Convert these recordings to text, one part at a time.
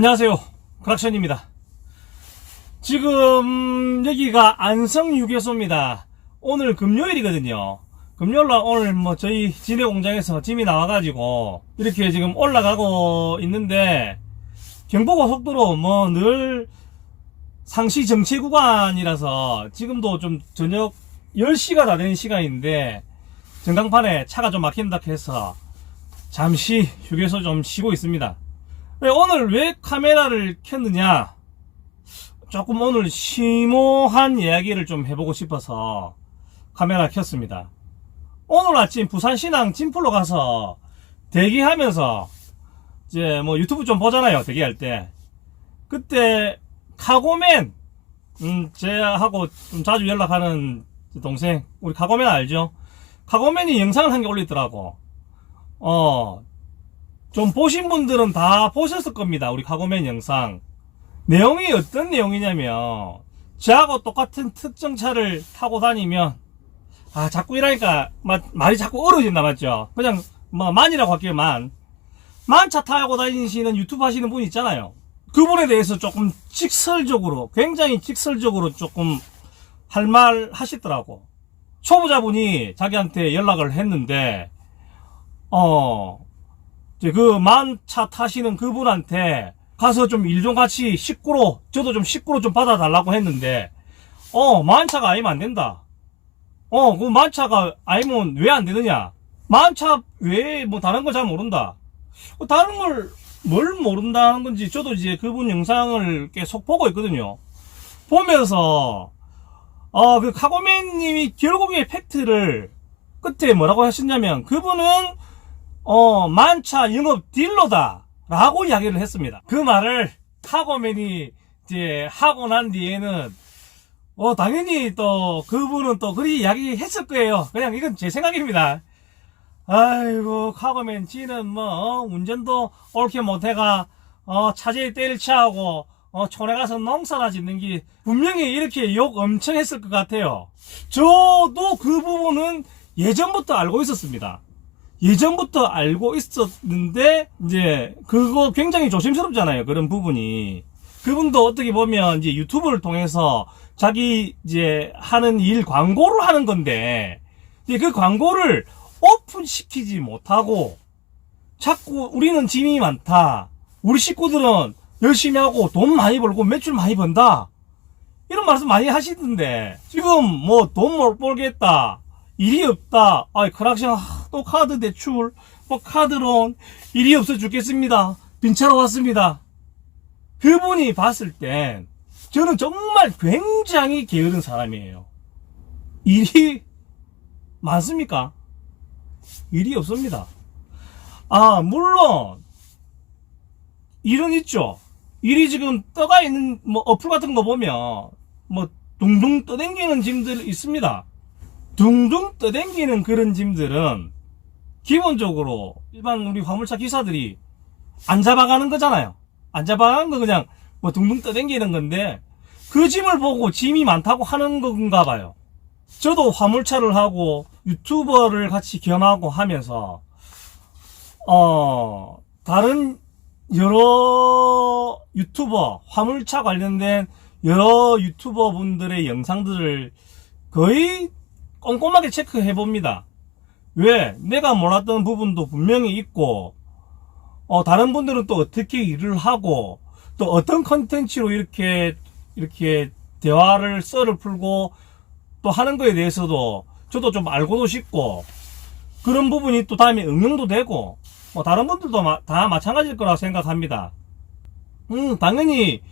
안녕하세요, 크락션입니다. 지금 여기가 안성유괴소입니다. 오늘 금요일이거든요. 금요일날 오늘 저희 지네 공장에서 짐이 나와가지고 이렇게 지금 올라가고 있는데, 경부고속도로 늘 상시 정체 구간이라서 지금도 좀 저녁 10시가 다 되는 시간인데 전광판에 차가 좀 막힌다 해서 잠시 휴게소 좀 쉬고 있습니다. 오늘 왜 카메라를 켰느냐, 조금 오늘 심오한 이야기를 좀 해보고 싶어서 카메라 켰습니다. 오늘 아침 부산신항 진풀로 가서 대기하면서 이제 유튜브 좀 보잖아요, 대기할 때. 그때 카고맨, 제하고 좀 자주 연락하는 동생, 우리 카고맨 알죠? 카고맨이 영상을 한 개 올리더라고. 좀 보신 분들은 다 보셨을 겁니다, 우리 카고맨 영상. 내용이 어떤 내용이냐면, 저하고 똑같은 특정 차를 타고 다니면, 자꾸 이러니까 말이 자꾸 어려진다, 맞죠? 그냥 만이라고 할게요. 만차 타고 다니시는 유튜브 하시는 분 있잖아요. 그분에 대해서 조금 직설적으로, 굉장히 직설적으로 조금 할 말 하시더라고. 초보자분이 자기한테 연락을 했는데, 그 만차 타시는 그분한테 가서 좀 일 좀 같이 식구로, 저도 좀 식구로 좀 받아달라고 했는데, 만차가 아니면 안 된다. 그 만차가 아니면 왜 안 되느냐? 만차 외에 다른 거 잘 모른다. 다른 뭘 모른다는 건지 저도 이제 그분 영상을 계속 보고 있거든요. 보면서, 그 카고맨님이 결국에 팩트를 끝에 뭐라고 하셨냐면, 그분은 만차 영업 딜러다 라고 이야기를 했습니다. 그 말을 카고맨이 이제 하고 난 뒤에는 당연히 또 그분은 또 그리 이야기 했을 거예요. 그냥 이건 제 생각입니다. 아이고, 카고맨 지는 운전도 옳게 못해가 차제에 때릴 차하고 촌에 가서 농사나 짓는 게 분명히 이렇게 욕 엄청 했을 것 같아요. 저도 그 부분은 예전부터 알고 있었습니다. 예전부터 알고 있었는데, 이제, 그거 굉장히 조심스럽잖아요, 그런 부분이. 그분도 어떻게 보면, 이제 유튜브를 통해서 자기, 이제, 하는 일 광고를 하는 건데, 이제 그 광고를 오픈시키지 못하고, 자꾸 우리는 짐이 많다. 우리 식구들은 열심히 하고 돈 많이 벌고 매출 많이 번다. 이런 말씀 많이 하시던데, 지금 돈 못 벌겠다. 일이 없다. 크락션, 또 카드 대출, 카드론, 일이 없어 죽겠습니다. 빈차로 왔습니다. 그분이 봤을 땐, 저는 정말 굉장히 게으른 사람이에요. 일이 많습니까? 일이 없습니다. 물론, 일은 있죠. 일이 지금 떠가 있는, 어플 같은 거 보면, 둥둥 떠댕기는 짐들 있습니다. 둥둥 떠댕기는 그런 짐들은 기본적으로 일반 우리 화물차 기사들이 안 잡아가는 거잖아요. 안 잡아가는 거 그냥 둥둥 떠댕기는 건데, 그 짐을 보고 짐이 많다고 하는 건가 봐요. 저도 화물차를 하고 유튜버를 같이 겸하고 하면서 다른 여러 유튜버, 화물차 관련된 여러 유튜버 분들의 영상들을 거의 꼼꼼하게 체크해 봅니다. 왜? 내가 몰랐던 부분도 분명히 있고, 다른 분들은 또 어떻게 일을 하고, 또 어떤 컨텐츠로 이렇게 대화를, 썰을 풀고, 또 하는 거에 대해서도 저도 좀 알고도 싶고, 그런 부분이 또 다음에 응용도 되고, 다른 분들도 다 마찬가지일 거라 생각합니다. 당연히,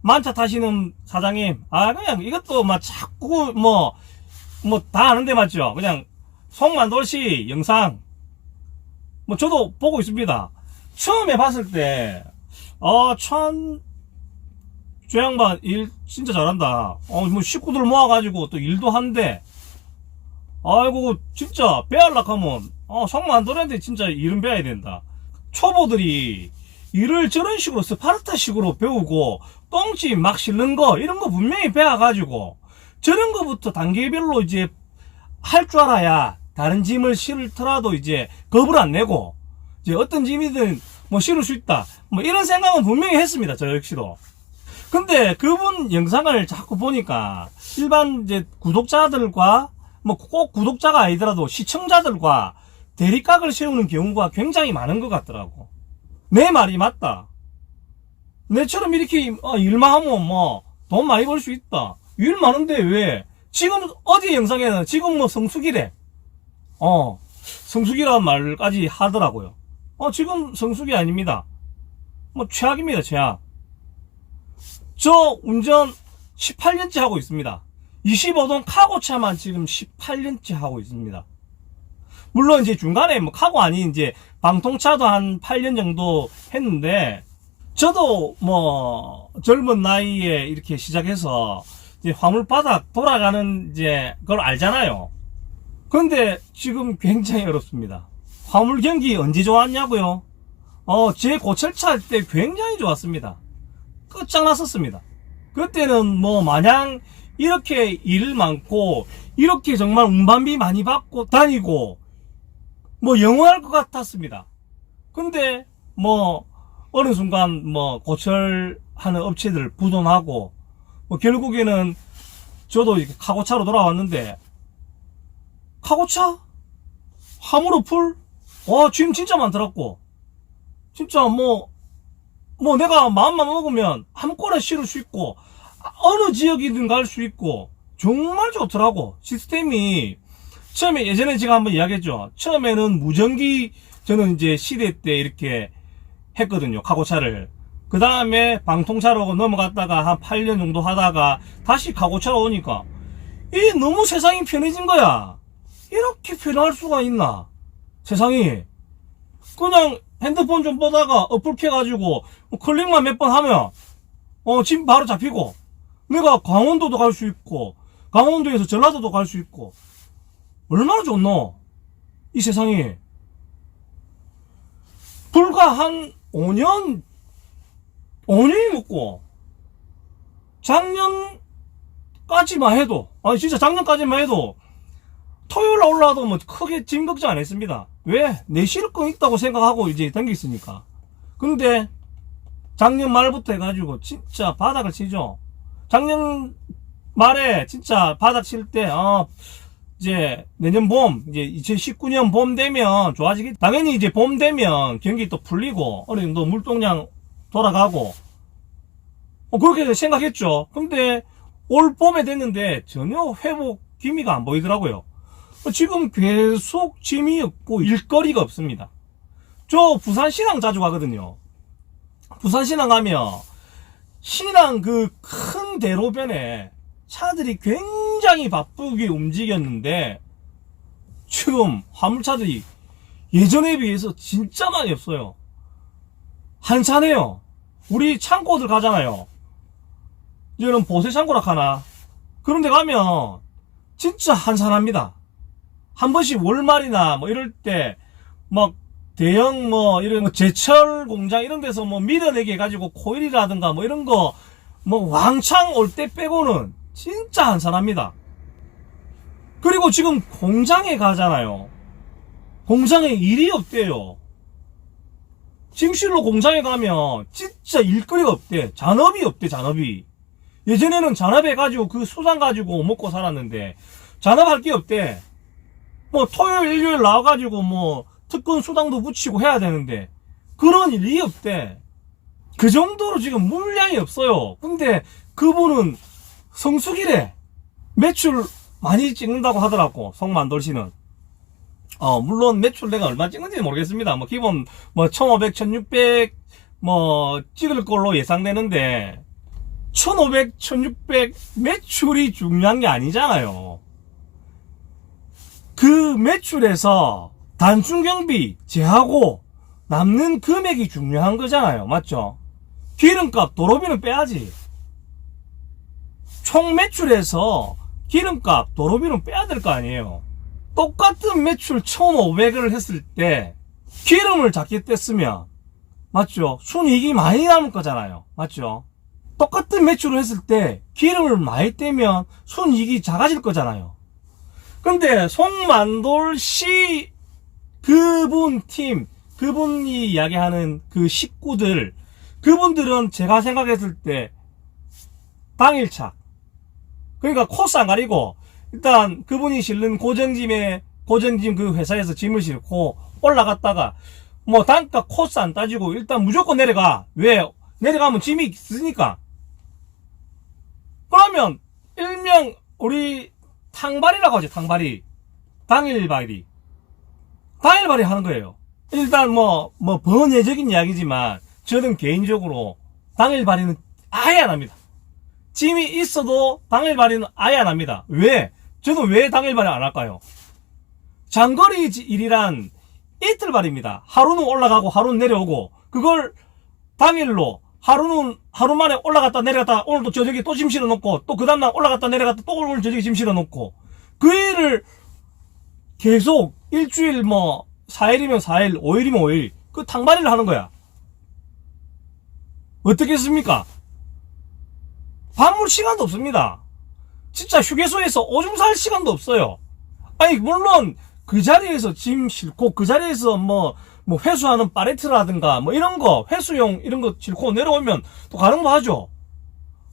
만차 타시는 사장님, 그냥 이것도 자꾸 다 아는데 맞죠? 그냥 송만돌씨 영상 저도 보고 있습니다. 처음에 봤을 때 참 저 양반 일 진짜 잘한다. 식구들 모아가지고 또 일도 한대. 아이고 진짜 배우려고 하면 송만돌한테 진짜 일은 배워야 된다. 초보들이 일을 저런 식으로 스파르타식으로 배우고 똥집 막 실는 거 이런 거 분명히 배워가지고 저런 거부터 단계별로 이제 할 줄 알아야 다른 짐을 실더라도 이제 겁을 안 내고, 이제 어떤 짐이든 뭐 실을 수 있다. 뭐 이런 생각은 분명히 했습니다. 저 역시도. 근데 그분 영상을 자꾸 보니까 일반 이제 구독자들과 뭐 꼭 구독자가 아니더라도 시청자들과 대립각을 세우는 경우가 굉장히 많은 것 같더라고. 내 말이 맞다. 내처럼 이렇게 일만 하면 뭐 돈 많이 벌 수 있다. 일 많은데 왜? 지금 어디 영상에는 지금 뭐 성수기래. 성수기라는 말까지 하더라고요. 지금 성수기 아닙니다. 뭐 최악입니다, 최악. 저 운전 18년째 하고 있습니다. 25동 카고차만 지금 18년째 하고 있습니다. 물론 이제 중간에 뭐 카고 아닌 이제 방통차도 한 8년 정도 했는데, 저도 뭐 젊은 나이에 이렇게 시작해서 이제 화물바닥 돌아가는 이제 그걸 알잖아요. 그런데 지금 굉장히 어렵습니다. 화물 경기 언제 좋았냐고요? 제 고철차 할 때 굉장히 좋았습니다. 끝장났었습니다. 그때는 뭐 마냥 이렇게 일 많고 이렇게 정말 운반비 많이 받고 다니고 뭐 영원할 것 같았습니다. 근데 뭐 어느 순간 뭐 고철하는 업체들 부도나고 뭐 결국에는 저도 이렇게 카고차로 돌아왔는데, 카고차? 화물 어플? 짐 진짜 많더라고. 진짜 뭐 내가 마음만 먹으면 아무거나 실을 수 있고 어느 지역이든 갈 수 있고 정말 좋더라고. 시스템이 처음에 예전에 제가 한번 이야기했죠. 처음에는 무전기 저는 이제 시대 때 이렇게 했거든요, 카고차를. 그 다음에 방통차로 넘어갔다가 한 8년 정도 하다가 다시 카고차로 오니까 이 너무 세상이 편해진 거야. 이렇게 편할 수가 있나, 세상이. 그냥 핸드폰 좀 보다가 어플 켜가지고 클릭만 몇 번 하면 짐 바로 잡히고, 내가 강원도도 갈 수 있고 강원도에서 전라도도 갈 수 있고 얼마나 좋노 이 세상이. 불과 한 5년이 먹고 작년까지만 해도, 진짜 작년까지만 해도 토요일 날 올라와도 뭐 크게 짐 걱정 안 했습니다. 왜? 내 실을 거 있다고 생각하고 이제 당겼으니까. 근데 작년 말부터 해가지고 진짜 바닥을 치죠. 작년 말에 진짜 바닥 칠 때 이제 내년 봄, 이제 2019년 봄 되면 좋아지겠. 당연히 이제 봄 되면 경기 또 풀리고 어느 정도 물동량 돌아가고 그렇게 생각했죠. 근데 올 봄에 됐는데 전혀 회복 기미가 안 보이더라고요. 지금 계속 짐이 없고 일거리가 없습니다. 저 부산 신항 자주 가거든요. 부산 신항 가면 신항 그 큰 대로변에 차들이 굉장히 바쁘게 움직였는데 지금 화물차들이 예전에 비해서 진짜 많이 없어요. 한산해요. 우리 창고들 가잖아요. 이제는 보세 창고라 하나, 그런 데 가면 진짜 한산합니다. 한 번씩 월말이나 뭐 이럴 때 막 대형 뭐 이런 제철 공장 이런 데서 뭐 밀어내게 해가지고 코일이라든가 뭐 이런 거 뭐 왕창 올 때 빼고는 진짜 한산합니다. 그리고 지금 공장에 가잖아요. 공장에 일이 없대요. 짐실로 공장에 가면 진짜 일거리가 없대. 잔업이 없대, 잔업이. 예전에는 잔업해가지고 그 수산 가지고 먹고 살았는데 잔업할 게 없대. 뭐 토요일 일요일 나와가지고 뭐 특권 수당도 붙이고 해야 되는데 그런 일이 없대. 그 정도로 지금 물량이 없어요. 근데 그분은 성수기래. 매출 많이 찍는다고 하더라고, 송만돌씨는. 물론 매출 내가 얼마 찍는지 모르겠습니다. 뭐 기본 뭐 1500, 1600 뭐 찍을 걸로 예상되는데 1500, 1600 매출이 중요한 게 아니잖아요. 그 매출에서 단순경비 제하고 남는 금액이 중요한 거잖아요. 맞죠? 기름값, 도로비는 빼야지. 총 매출에서 기름값, 도로비는 빼야 될 거 아니에요. 똑같은 매출 1500을 했을 때 기름을 작게 뗐으면, 맞죠? 순이익이 많이 남을 거잖아요. 맞죠? 똑같은 매출을 했을 때 기름을 많이 떼면 순이익이 작아질 거잖아요. 근데 송만돌 씨 그분 팀 그분이 이야기하는 그 식구들, 그분들은 제가 생각했을 때 당일차, 그러니까 코스 안 가리고 일단 그분이 실는 고정짐 그 회사에서 짐을 싣고 올라갔다가 뭐 단가 코스 안 따지고 일단 무조건 내려가. 왜? 내려가면 짐이 있으니까. 그러면 일명 우리 탕발이라고 하죠. 탕발이. 당일발이 하는 거예요. 일단 번외적인 이야기지만 저는 개인적으로 당일발이는 아예 안 합니다. 짐이 있어도 당일발이는 아예 안 합니다. 왜? 저는 왜 당일발이 안 할까요? 장거리 일이란 이틀발입니다. 하루는 올라가고 하루는 내려오고, 그걸 당일로 하루 만에 올라갔다 내려갔다, 오늘 또 저녁에 또 짐 실어놓고, 또 그 다음날 올라갔다 내려갔다 또 오늘 저녁에 짐 실어놓고, 그 일을 계속 일주일 4일이면 4일, 5일이면 5일 그 탕발이를 하는 거야. 어떻겠습니까? 밤물 시간도 없습니다. 진짜 휴게소에서 오줌 쌀 시간도 없어요. 아니 물론 그 자리에서 짐 싣고 그 자리에서 회수하는 팔레트라든가 이런 거 회수용 이런 거 싣고 내려오면 또 가는 거 하죠.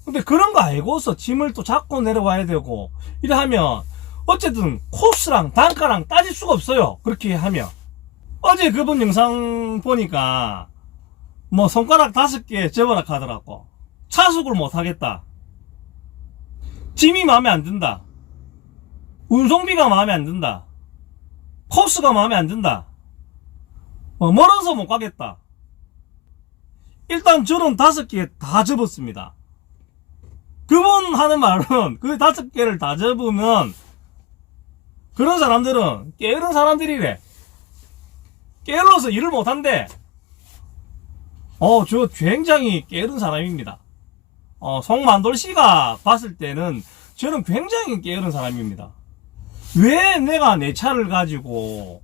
근데 그런 거 알고서 짐을 또 잡고 내려와야 되고 이래 하면 어쨌든 코스랑 단가랑 따질 수가 없어요. 그렇게 하면. 어제 그분 영상 보니까 손가락 5개 접어라 하더라고. 차숙을 못 하겠다. 짐이 마음에 안 든다. 운송비가 마음에 안 든다. 코스가 마음에 안 든다. 멀어서 못 가겠다. 일단 저는 5개 다 접었습니다. 그분 하는 말은 그 5개를 다 접으면 그런 사람들은 게으른 사람들이래. 게을러서 일을 못한대. 저 굉장히 게으른 사람입니다. 송만돌 씨가 봤을 때는 저는 굉장히 게으른 사람입니다. 왜 내가 내 차를 가지고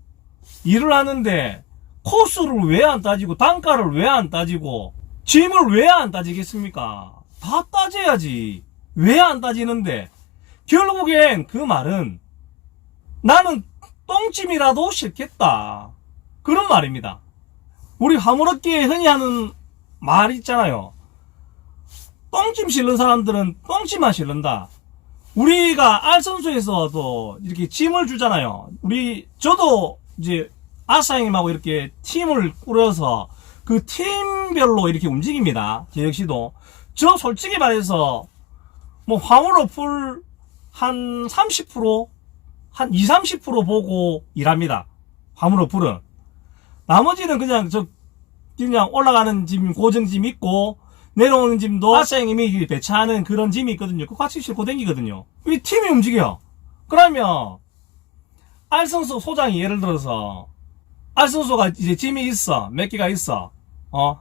일을 하는데 코스를 왜 안 따지고 단가를 왜 안 따지고 짐을 왜 안 따지겠습니까? 다 따져야지. 왜 안 따지는데? 결국엔 그 말은 나는 똥짐이라도 싫겠다. 그런 말입니다. 우리 화물업계에 흔히 하는 말 있잖아요. 똥짐 실는 사람들은 똥짐만 실른다. 우리가 알선소에서도 이렇게 짐을 주잖아요. 저도 이제 아사형님하고 이렇게 팀을 꾸려서 그 팀별로 이렇게 움직입니다. 저 역시도. 저 솔직히 말해서 화물 어플 한 30%, 한 20, 30% 보고 일합니다. 화물 어플은. 나머지는 그냥 올라가는 짐, 고정짐 있고, 내려오는 짐도 아사형님이 배차하는 그런 짐이 있거든요. 그거 같이 싣고 다니거든요. 이 팀이 움직여. 그러면, 알선소 소장이 예를 들어서, 알선소가 이제 짐이 있어. 몇 개가 있어.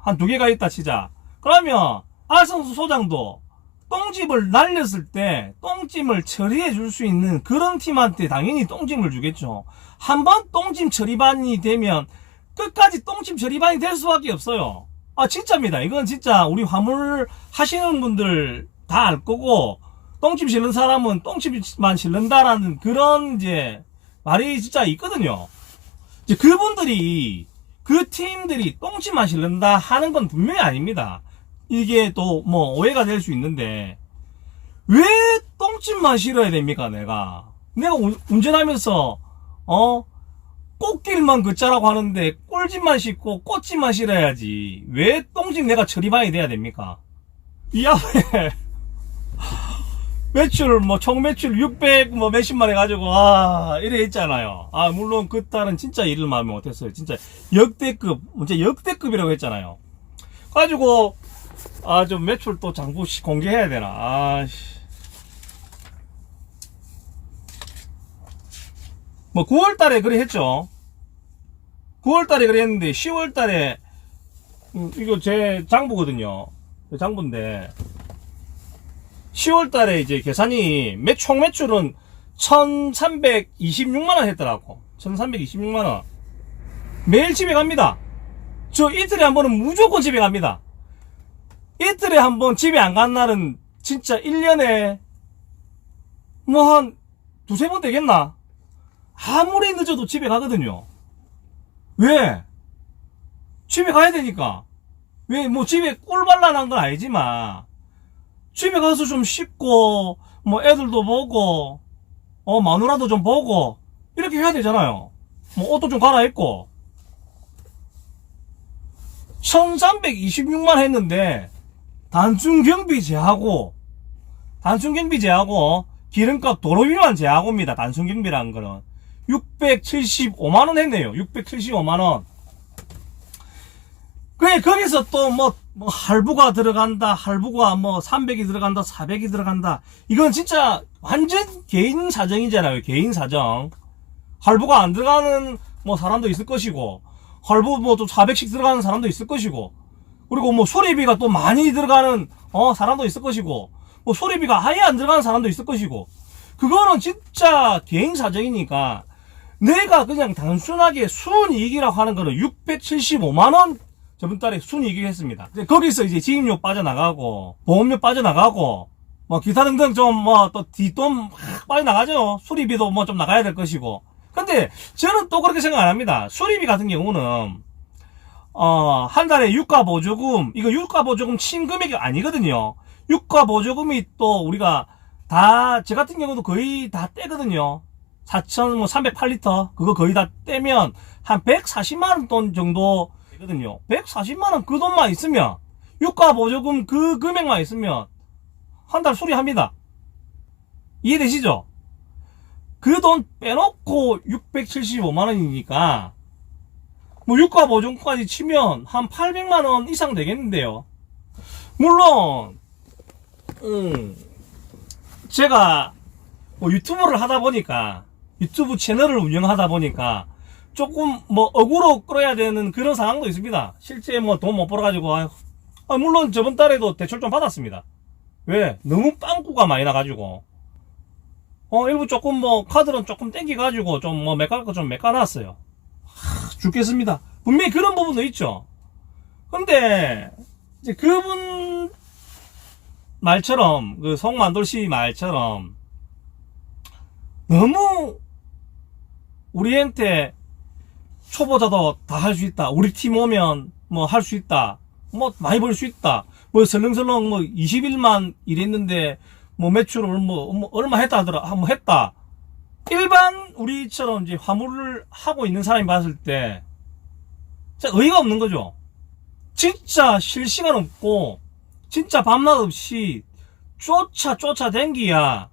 한 2개가 있다 치자. 그러면, 알선소 소장도 똥집을 날렸을 때 똥짐을 처리해 줄 수 있는 그런 팀한테 당연히 똥짐을 주겠죠. 한번 똥짐 처리반이 되면 끝까지 똥짐 처리반이 될 수밖에 없어요. 진짜입니다. 이건 진짜 우리 화물 하시는 분들 다 알 거고, 똥짐 실는 사람은 똥짐만 실른다라는 그런 이제 말이 진짜 있거든요. 이제 그분들이, 그 팀들이 똥짐만 실른다 하는 건 분명히 아닙니다. 이게 또 오해가 될 수 있는데, 왜 똥짐만 실어야 됩니까? 내가 운전하면서 꽃길만 걷자라고 하는데 꿀집만 싣고 꽃집만 실어야지. 왜 똥집 내가 처리반이 돼야 됩니까? 이 앞에 매출 총 매출 600 몇십만 해가지고 이래 있잖아요. 물론 그 딸은 진짜 일을 마음에 못했어요. 진짜 역대급, 진짜 역대급이라고 했잖아요. 가지고 좀 매출 또 장부 공개해야 되나. 9월달에 그래 했죠. 9월달에 그래 했는데 10월달에 이거 제 장부거든요. 장부인데 10월달에 이제 계산이 총 매출은 1326만원 했더라고. 1326만원. 매일 집에 갑니다. 저 이틀에 한 번은 무조건 집에 갑니다. 이틀에 한 번 집에 안 간 날은 진짜 1년에 한 2-3번 되겠나? 아무리 늦어도 집에 가거든요. 왜? 집에 가야 되니까. 왜, 뭐, 집에 꿀 발라난 건 아니지만, 집에 가서 좀 씻고, 뭐, 애들도 보고, 마누라도 좀 보고, 이렇게 해야 되잖아요. 뭐, 옷도 좀 갈아입고. 1326만 했는데, 단순 경비 제하고, 기름값 도로비만 제하고입니다. 단순 경비라는 거는. 675만원 했네요. 675만원. 그래, 거기서 또 뭐, 할부가 들어간다, 할부가 뭐, 300이 들어간다, 400이 들어간다. 이건 진짜 완전 개인 사정이잖아요. 개인 사정. 할부가 안 들어가는 뭐 사람도 있을 것이고, 할부 뭐 또 400씩 들어가는 사람도 있을 것이고, 그리고 뭐 수리비가 또 많이 들어가는, 사람도 있을 것이고, 뭐 수리비가 아예 안 들어가는 사람도 있을 것이고, 그거는 진짜 개인 사정이니까, 내가 그냥 단순하게 순이익이라고 하는 거는 675만원 저번 달에 순이익이 했습니다. 거기서 이제 지임료 빠져나가고, 보험료 빠져나가고, 뭐 기타 등등 좀 뭐 또 뒷돈 빠져나가죠. 수리비도 뭐 좀 나가야 될 것이고. 근데 저는 또 그렇게 생각 안 합니다. 수리비 같은 경우는 한 달에 유가보조금, 이거 유가보조금 친 금액이 아니거든요. 유가보조금이 또 우리가 다, 저 같은 경우도 거의 다 떼거든요. 4,308리터 그거 거의 다 떼면 한 140만원 돈 정도 되거든요. 140만원 그 돈만 있으면, 유가보조금 그 금액만 있으면 한 달 수리합니다. 이해되시죠? 그 돈 빼놓고 675만원이니까 뭐 유가보조금까지 치면 한 800만원 이상 되겠는데요. 물론 제가 뭐 유튜브를 하다 보니까, 유튜브 채널을 운영하다 보니까 조금 뭐 억울로 끌어야 되는 그런 상황도 있습니다. 실제 뭐 돈 못 벌어가지고, 물론 저번 달에도 대출 좀 받았습니다. 왜? 너무 빵꾸가 많이 나가지고, 일부 조금 뭐 카드론 조금 땡겨가지고 좀 뭐 메깔 거 좀 메꿔놨어요. 죽겠습니다. 분명히 그런 부분도 있죠. 근데 이제 그분 말처럼, 그 송만돌 씨 말처럼 너무 우리한테 초보자도 다 할 수 있다, 우리 팀 오면 뭐 할 수 있다, 뭐 많이 벌 수 있다, 뭐 설렁설렁 뭐 20일만 일했는데 뭐 매출을 뭐 얼마 했다 하더라, 뭐 했다. 일반 우리처럼 이제 화물을 하고 있는 사람이 봤을 때 진짜 의의가 없는 거죠. 진짜 쉴 시간 없고, 진짜 밤낮 없이 쫓아댕기야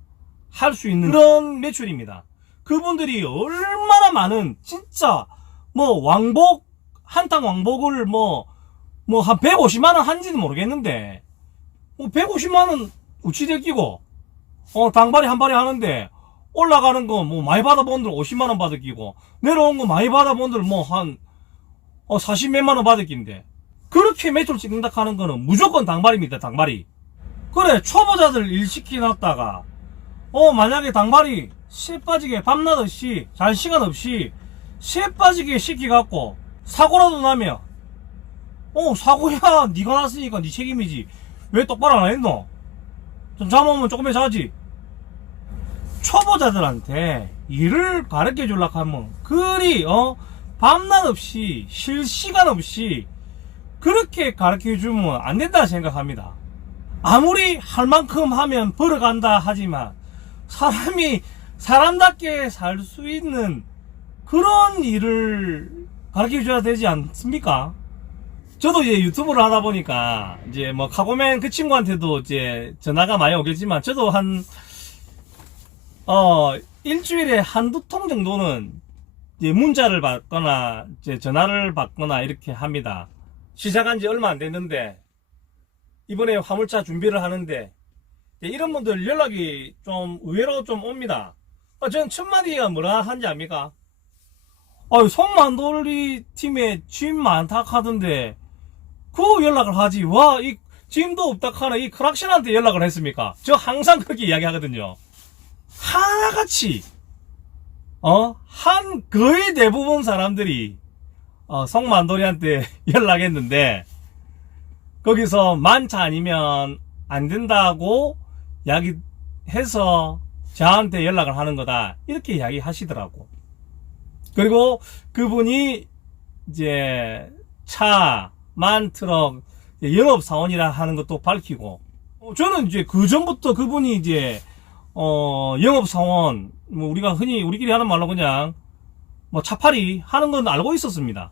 할 수 있는 그런 매출입니다. 그분들이 얼마나 많은, 진짜 뭐 왕복, 한탕 왕복을 뭐 한 150만원 한지는 모르겠는데, 150만원 우치대 끼고 당발이 한 발이 하는데, 올라가는 거 뭐 많이 받아본 들 50만원 받을 끼고, 내려온 거 많이 받아본 들 뭐 한 40몇만원 받을 끼인데, 그렇게 매출 찍는다 하는 거는 무조건 당발입니다. 당발이. 그래, 초보자들 일 시키놨다가 만약에 당발이 쇠 빠지게 밤낮 없이, 잘 시간 없이 쇠 빠지게 시키갖고 사고라도 나면, 사고야 니가 났으니까 니 책임이지, 왜 똑바로 안 했노? 좀 잠오면 조금만 자지. 초보자들한테 일을 가르쳐 주려고 하면 그리 밤낮 없이 쉴 시간 없이 그렇게 가르쳐 주면 안 된다 생각합니다. 아무리 할 만큼 하면 벌어간다 하지만, 사람이 사람답게 살 수 있는 그런 일을 가르쳐 줘야 되지 않습니까? 저도 이제 유튜브를 하다 보니까 이제 뭐 카고맨 그 친구한테도 이제 전화가 많이 오겠지만, 저도 한 일주일에 한두 통 정도는 이제 문자를 받거나 이제 전화를 받거나 이렇게 합니다. 시작한 지 얼마 안 됐는데 이번에 화물차 준비를 하는데 이런 분들 연락이 좀 의외로 좀 옵니다. 저는 첫 마디가 뭐라 한지 압니까? 송만돌이 팀에 짐 많다 하던데 그 연락을 하지, 와 이 짐도 없다 하나 이 크락신한테 연락을 했습니까? 저 항상 그렇게 이야기하거든요. 하나같이 한 거의 대부분 사람들이 송만돌이한테 연락했는데, 거기서 만차 아니면 안 된다고 이야기해서 저한테 연락을 하는 거다, 이렇게 이야기 하시더라고. 그리고 그분이 이제 차, 만트럭 영업사원이라 하는 것도 밝히고, 저는 이제 그 전부터 그분이 이제 영업사원, 뭐 우리가 흔히 우리끼리 하는 말로 그냥 뭐 차팔이 하는 건 알고 있었습니다.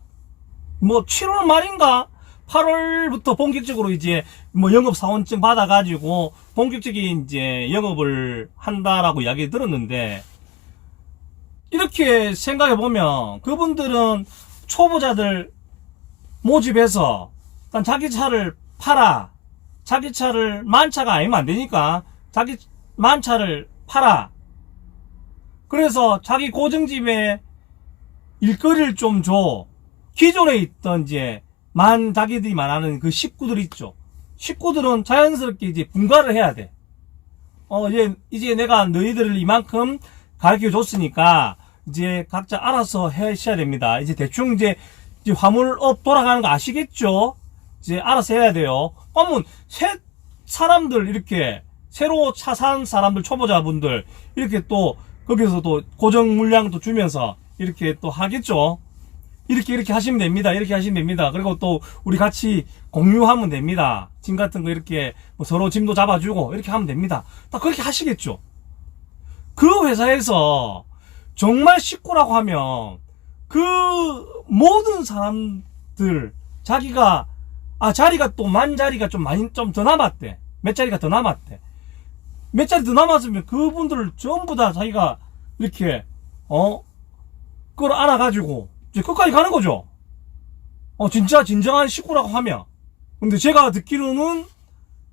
뭐 7월 말인가 8월부터 본격적으로 이제 뭐 영업사원증 받아가지고 본격적인 이제 영업을 한다라고 이야기 들었는데, 이렇게 생각해 보면 그분들은 초보자들 모집해서 일단 자기 차를 팔아, 자기 차를 만차가 아니면 안 되니까 자기 만차를 팔아, 그래서 자기 고정집에 일거리를 좀 줘. 기존에 있던 이제 자기들이 말하는 그 식구들 있죠. 식구들은 자연스럽게 이제 분가를 해야 돼. 이제 내가 너희들을 이만큼 가르쳐 줬으니까 이제 각자 알아서 하셔야 됩니다. 이제 대충 이제 화물업 돌아가는 거 아시겠죠? 이제 알아서 해야 돼요. 그러면 새 사람들, 이렇게 새로 차 산 사람들, 초보자분들 이렇게 또 거기서 또 고정 물량도 주면서 이렇게 또 하겠죠. 이렇게 하시면 됩니다. 이렇게 하시면 됩니다. 그리고 또 우리 같이 공유하면 됩니다. 짐 같은 거 이렇게 뭐 서로 짐도 잡아주고 이렇게 하면 됩니다. 딱 그렇게 하시겠죠. 그 회사에서 정말 식구라고 하면 그 모든 사람들 자기가 자리가 또 자리가 좀 더 남았대. 몇 자리가 더 남았대. 몇 자리 더 남았으면 그분들을 전부 다 자기가 이렇게 그걸 알아가지고 이제 끝까지 가는 거죠. 진짜 진정한 식구라고 하면. 근데 제가 듣기로는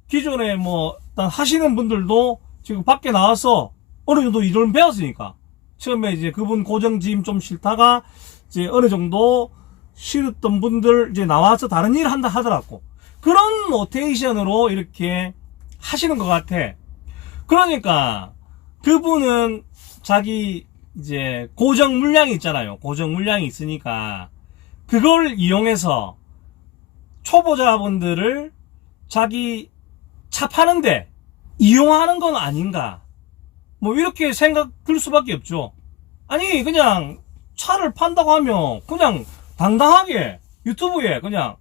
기존에 뭐 일단 하시는 분들도 지금 밖에 나와서 어느 정도 일을 배웠으니까, 처음에 이제 그분 고정짐 좀 싫다가 이제 어느 정도 싫었던 분들 이제 나와서 다른 일을 한다 하더라고. 그런 로테이션으로 이렇게 하시는 것 같아. 그러니까 그분은 자기 이제 고정 물량이 있잖아요. 고정 물량이 있으니까 그걸 이용해서 초보자분들을 자기 차 파는데 이용하는 건 아닌가, 뭐 이렇게 생각 들 수밖에 없죠. 아니 그냥 차를 판다고 하면 그냥 당당하게 유튜브에 그냥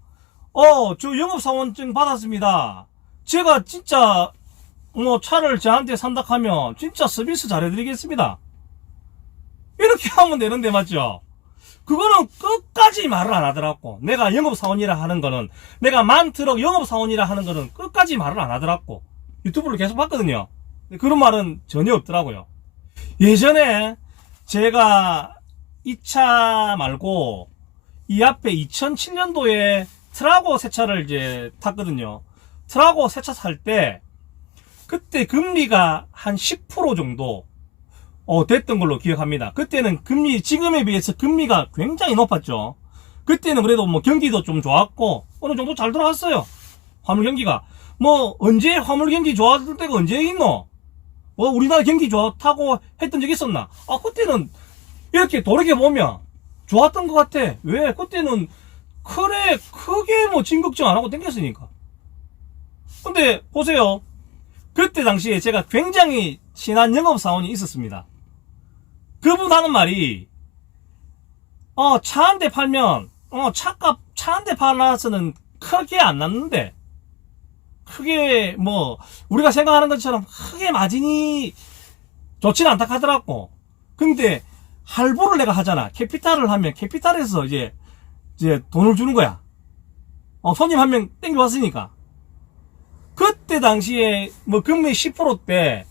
저 영업사원증 받았습니다, 제가 진짜 뭐 차를 저한테 산다 하면 진짜 서비스 잘해드리겠습니다, 이렇게 하면 되는데, 맞죠? 그거는 끝까지 말을 안 하더라고. 내가 영업사원이라 하는 거는, 내가 만트럭 영업사원이라 하는 거는 끝까지 말을 안 하더라고. 유튜브를 계속 봤거든요. 그런 말은 전혀 없더라고요. 예전에 제가 이 차 말고 이 앞에 2007년도에 트라고 새 차를 이제 탔거든요. 트라고 새 차 살 때 그때 금리가 한 10% 정도 됐던 걸로 기억합니다. 그때는 지금에 비해서 금리가 굉장히 높았죠. 그때는 그래도 뭐 경기도 좀 좋았고 어느 정도 잘 돌아갔어요. 화물 경기가. 뭐 언제 화물 경기 좋았을 때가 언제 있노? 우리나라 경기 좋다고 했던 적 있었나? 그때는 이렇게 돌이켜보면 좋았던 것 같아. 왜? 그때는 크게 뭐 짐 걱정 안 하고 땡겼으니까. 근데 보세요. 그때 당시에 제가 굉장히 친한 영업사원이 있었습니다. 그분 하는 말이, 차 한 대 팔면, 차 한 대 팔아서는 크게 안 났는데, 크게, 우리가 생각하는 것처럼 크게 마진이 좋지는 않다 하더라고. 근데, 할부를 내가 하잖아. 캐피탈을 하면, 캐피탈에서 이제 돈을 주는 거야. 손님 한 명 땡겨왔으니까. 그때 당시에, 금리 10%대,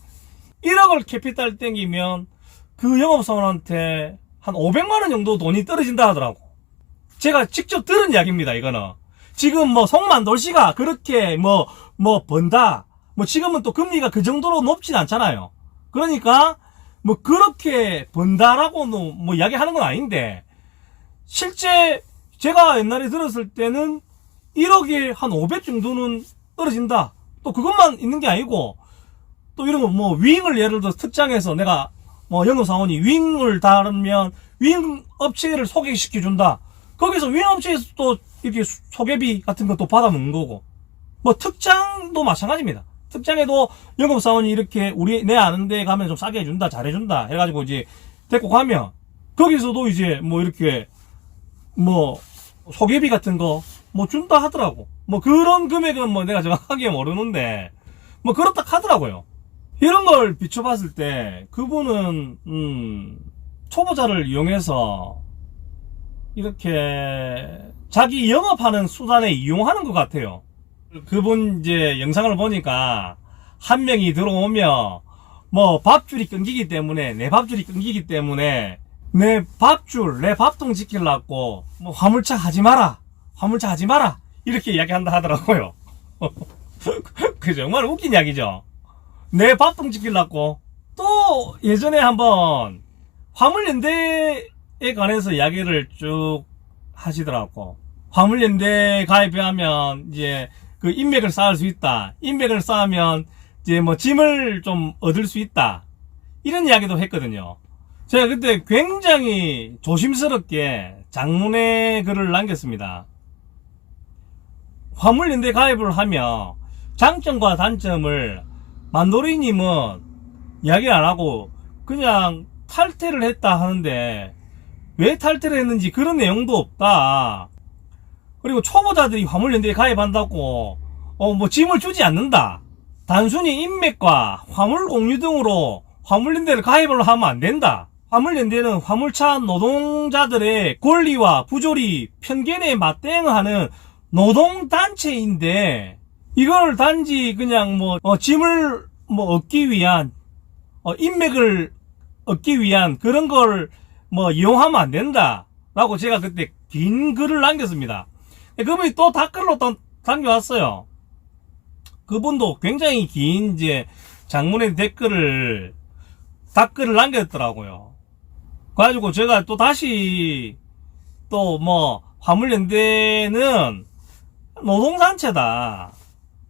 1억을 캐피탈 땡기면, 그 영업사원한테 한 500만원 정도 돈이 떨어진다 하더라고. 제가 직접 들은 이야기입니다, 이거는. 지금 송만돌 씨가 그렇게 번다. 지금은 또 금리가 그 정도로 높진 않잖아요. 그러니까, 그렇게 번다라고 이야기 하는 건 아닌데, 실제 제가 옛날에 들었을 때는 1억에 한 500 정도는 떨어진다. 또 그것만 있는 게 아니고, 또 이런 거 윙을 예를 들어 특장해서 내가 영업사원이 윙을 다루면 윙 업체를 소개시켜준다. 거기서 윙 업체에서 또 이렇게 소개비 같은 것도 받아먹는 거고, 특장도 마찬가지입니다. 특장에도 영업사원이 이렇게 내 아는 데 가면 좀 싸게 해준다, 잘해준다 해가지고 이제 데리고 가면 거기서도 이제 이렇게 소개비 같은 거 뭐 준다 하더라고. 뭐 그런 금액은 뭐 내가 정확하게 모르는데 뭐 그렇다 하더라고요. 이런 걸 비춰봤을 때 그분은 초보자를 이용해서 이렇게 자기 영업하는 수단에 이용하는 것 같아요. 그분 이제 영상을 보니까 한 명이 들어오면 뭐 밥줄이 끊기기 때문에 내 밥줄이 끊기기 때문에 내 밥줄 내 밥통 지키려고 뭐 화물차 하지 마라 화물차 하지 마라 이렇게 이야기한다 하더라고요. 그 정말 웃긴 이야기죠. 내 밥통 지키려고. 또 예전에 한번 화물연대에 관해서 이야기를 쭉 하시더라고. 화물연대 가입하면 이제 그 인맥을 쌓을 수 있다. 인맥을 쌓으면 이제 뭐 짐을 좀 얻을 수 있다. 이런 이야기도 했거든요. 제가 그때 굉장히 조심스럽게 장문의 글을 남겼습니다. 화물연대 가입을 하면 장점과 단점을 만도리님은 이야기 안 하고 그냥 탈퇴를 했다 하는데 왜 탈퇴를 했는지 그런 내용도 없다. 그리고 초보자들이 화물연대에 가입한다고 뭐 짐을 주지 않는다. 단순히 인맥과 화물 공유 등으로 화물연대를 가입을 하면 안 된다. 화물연대는 화물차 노동자들의 권리와 부조리, 편견에 맞대응하는 노동단체인데 이걸 단지 그냥 뭐 짐을 뭐 얻기 위한 인맥을 얻기 위한 그런 걸 뭐 이용하면 안 된다 라고 제가 그때 긴 글을 남겼습니다. 그분이 또 댓글로 또 남겨왔어요. 그분도 굉장히 긴 이제 장문의 댓글을 남겼더라고요. 그래가지고 제가 또 다시 또 뭐 화물연대는 노동단체다.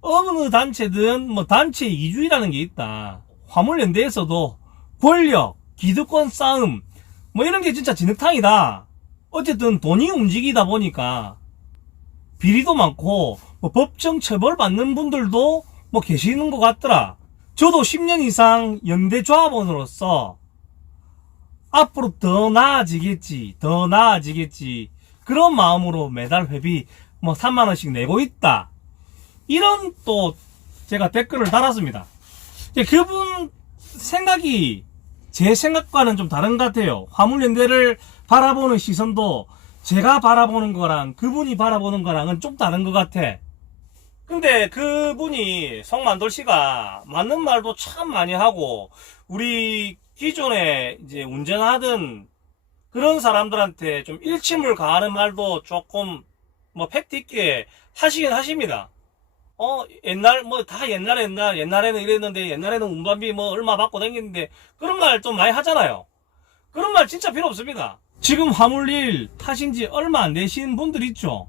어느 단체든 뭐 단체 이주의라는 게 있다. 화물연대에서도 권력, 기득권 싸움 뭐 이런 게 진짜 진흙탕이다. 어쨌든 돈이 움직이다 보니까 비리도 많고 뭐 법정 처벌 받는 분들도 뭐 계시는 것 같더라. 저도 10년 이상 연대 조합원으로서 앞으로 더 나아지겠지 그런 마음으로 매달 회비 뭐 3만원씩 내고 있다. 이런 또 제가 댓글을 달았습니다. 그분 생각이 제 생각과는 좀 다른 것 같아요. 화물연대를 바라보는 시선도 제가 바라보는 거랑 그분이 바라보는 거랑은 좀 다른 것 같아. 근데 그분이 송만돌씨가 맞는 말도 참 많이 하고 우리 기존에 이제 운전하던 그런 사람들한테 좀 일침을 가하는 말도 조금 뭐 팩트 있게 하시긴 하십니다. 옛날 뭐 다 옛날에는 이랬는데 옛날에는 운반비 뭐 얼마 받고 다녔는데 그런 말 좀 많이 하잖아요. 그런 말 진짜 필요 없습니다. 지금 화물일 타신 지 얼마 안 되신 분들 있죠.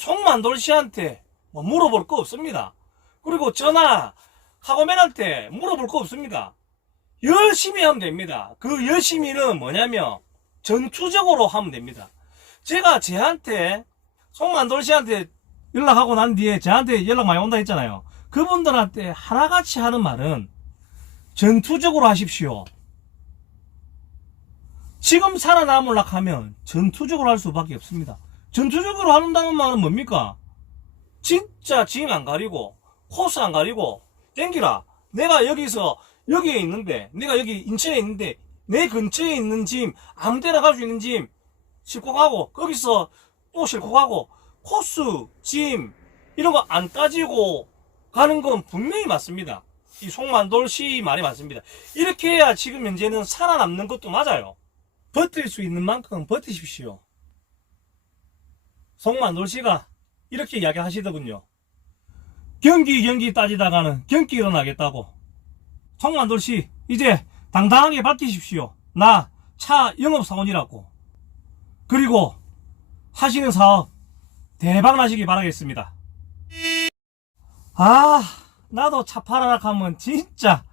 송만돌 씨한테 뭐 물어볼 거 없습니다. 그리고 저나 카고맨한테 물어볼 거 없습니다. 열심히 하면 됩니다. 그 열심히는 뭐냐면 전투적으로 하면 됩니다. 제가 쟤한테 송만돌 씨한테 연락하고 난 뒤에 저한테 연락 많이 온다 했잖아요. 그분들한테 하나같이 하는 말은 전투적으로 하십시오. 지금 살아남으려고 하면 전투적으로 할 수밖에 없습니다. 전투적으로 한다는 말은 뭡니까? 진짜 짐 안 가리고 코스 안 가리고 땡기라. 내가 여기서 여기에 있는데 내가 여기 인천에 있는데 내 근처에 있는 짐 아무 데나 갈 수 있는 짐 싣고 가고 거기서 또 싣고 가고 코스, 짐 이런 거 안 따지고 가는 건 분명히 맞습니다. 이 송만돌 씨 말이 맞습니다. 이렇게 해야 지금 현재는 살아남는 것도 맞아요. 버틸 수 있는 만큼 버티십시오. 송만돌 씨가 이렇게 이야기하시더군요. 경기 따지다가는 경기 일어나겠다고. 송만돌 씨 이제 당당하게 밝히십시오. 나 차 영업사원이라고. 그리고 하시는 사업 대박 나시기 바라겠습니다. 나도 차 팔아라 하면 진짜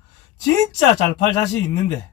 잘 팔 자신 있는데